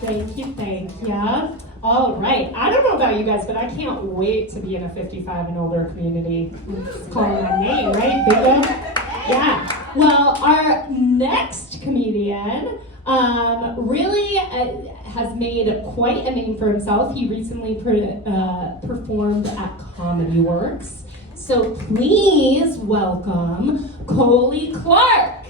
Thank you, thank you. All right, I don't know about you guys, but I can't wait to be in a 55 and older community. It's calling my name, right? Bingo? Yeah. Well, our next comedian really has made quite a name for himself. He recently performed at Comedy Works. So please welcome Coley Clark.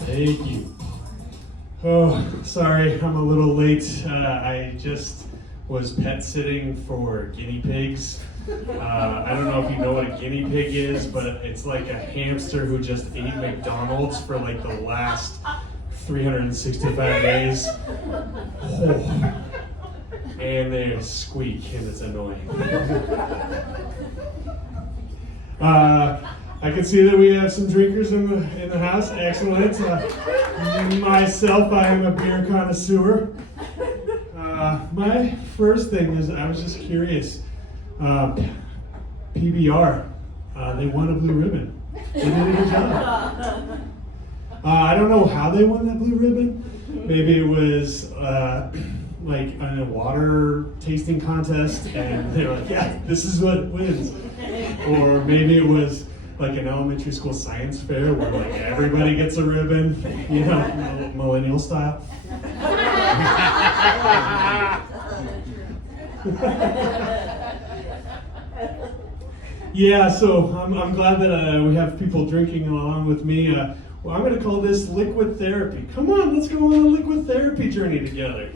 Thank you. Oh, sorry, I'm a little late. I just was pet sitting for guinea pigs. I don't know if you know what a guinea pig is, but it's like a hamster who just ate McDonald's for like the last 365 days. Oh. And they squeak, and it's annoying. I can see that we have some drinkers in the house. Excellent. Myself, I am a beer connoisseur. My first thing is, I was just curious. PBR, they won a blue ribbon. They did a good job. I don't know how they won that blue ribbon. Maybe it was like in a water tasting contest, and they were like, "Yeah, this is what wins." Or maybe it was like an elementary school science fair where like everybody gets a ribbon, you know, millennial style. Yeah, so I'm glad that we have people drinking along with me. Well, I'm going to call this liquid therapy. Come on, let's go on a liquid therapy journey together.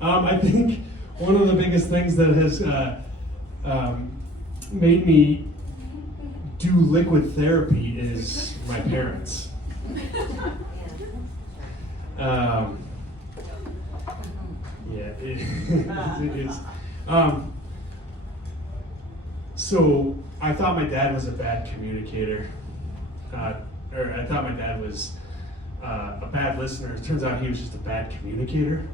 I think one of the biggest things that has made me do liquid therapy is my parents. It is. So I thought my dad was a bad communicator, or I thought my dad was a bad listener. It turns out he was just a bad communicator.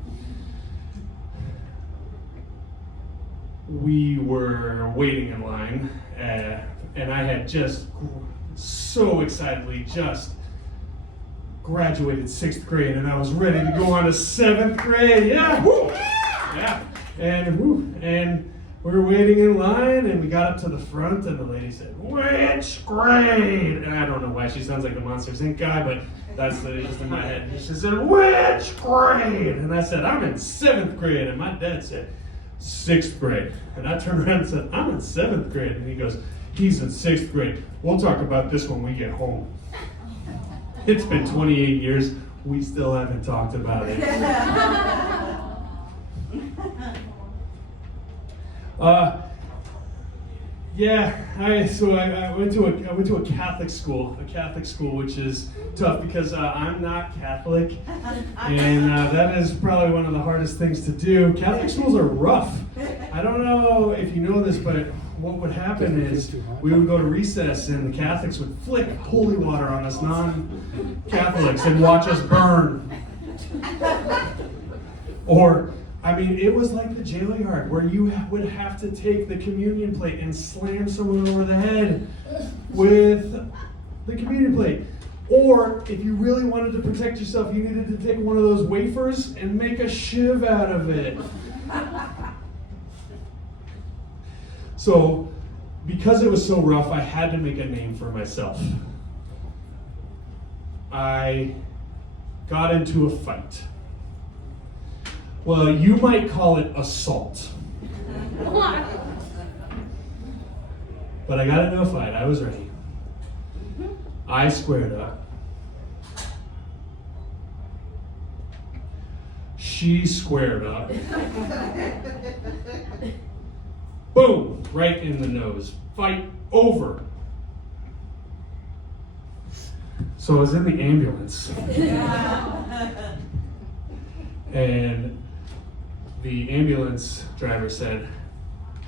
We were waiting in line, and I had just so excitedly just graduated 6th grade, and I was ready to go on to 7th grade. Yeah, woo! Yeah, and we were waiting in line, and we got up to the front, and the lady said, "Which grade?" And I don't know why she sounds like the Monsters Inc. guy, but that's just in my head. She said, "Which grade?" And I said, "I'm in 7th grade." And my dad said, "6th grade." And I turned around and said, "I'm in 7th grade." And he goes, "He's in 6th grade. We'll talk about this when we get home." It's been 28 years. We still haven't talked about it. I went to a Catholic school, which is tough because I'm not Catholic, and that is probably one of the hardest things to do. Catholic schools are rough. I don't know if you know this, but what would happen is we would go to recess, and the Catholics would flick holy water on us non-Catholics and watch us burn. Or it was like the jail yard where you would have to take the communion plate and slam someone over the head with the communion plate. Or if you really wanted to protect yourself, you needed to take one of those wafers and make a shiv out of it. So, because it was so rough, I had to make a name for myself. I got into a fight. Well, you might call it assault. But I got into a fight. I was ready. I squared up. She squared up. Boom! Right in the nose. Fight over. So I was in the ambulance. And the ambulance driver said,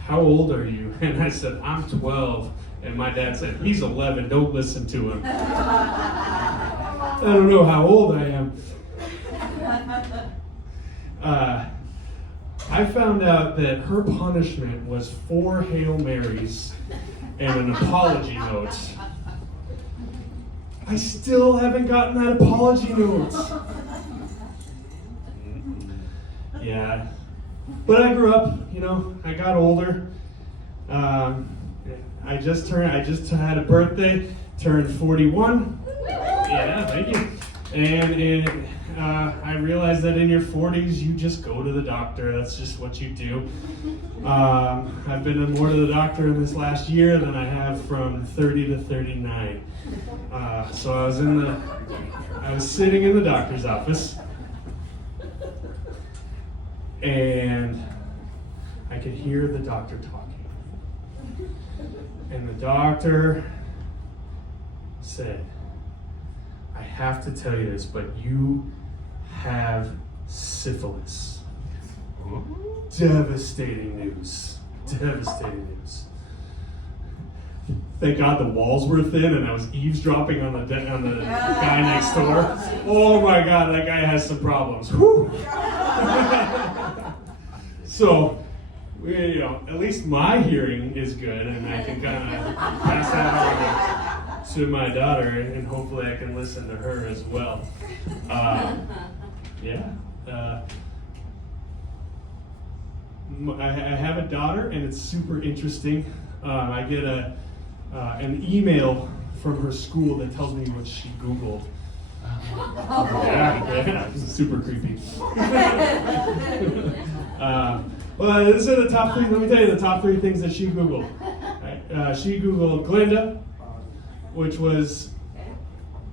"How old are you?" And I said, "I'm 12. And my dad said, "He's 11, don't listen to him." I don't know how old I am. I found out that her punishment was 4 Hail Marys and an apology note. I still haven't gotten that apology note. Yeah. But I grew up, I got older. I just had a birthday, turned 41. Yeah, thank you. And I realized that in your 40s, you just go to the doctor. That's just what you do. I've been more to the doctor in this last year than I have from 30 to 39. So I was sitting in the doctor's office, and I could hear the doctor talking. And the doctor said, I have to tell you this, but you have syphilis. Devastating news. Devastating news. Thank God the walls were thin and I was eavesdropping on the guy next door. Oh my God, that guy has some problems. Whew. So, at least my hearing is good, and I can kind of pass that on to my daughter, and hopefully I can listen to her as well. I have a daughter, and it's super interesting. I get an email from her school that tells me what she Googled. Yeah, this is super creepy. Well, these are the top 3. Let me tell you the top 3 things that she Googled. Right? She Googled Glinda, which was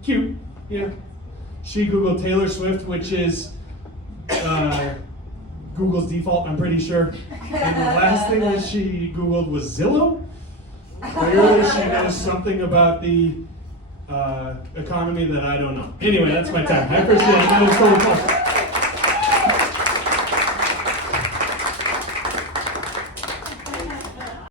cute. Yeah. She Googled Taylor Swift, which is Google's default, I'm pretty sure. And the last thing that she Googled was Zillow. Clearly, she knows something about the economy that I don't know. Anyway, that's my time. I appreciate it. That was so fun.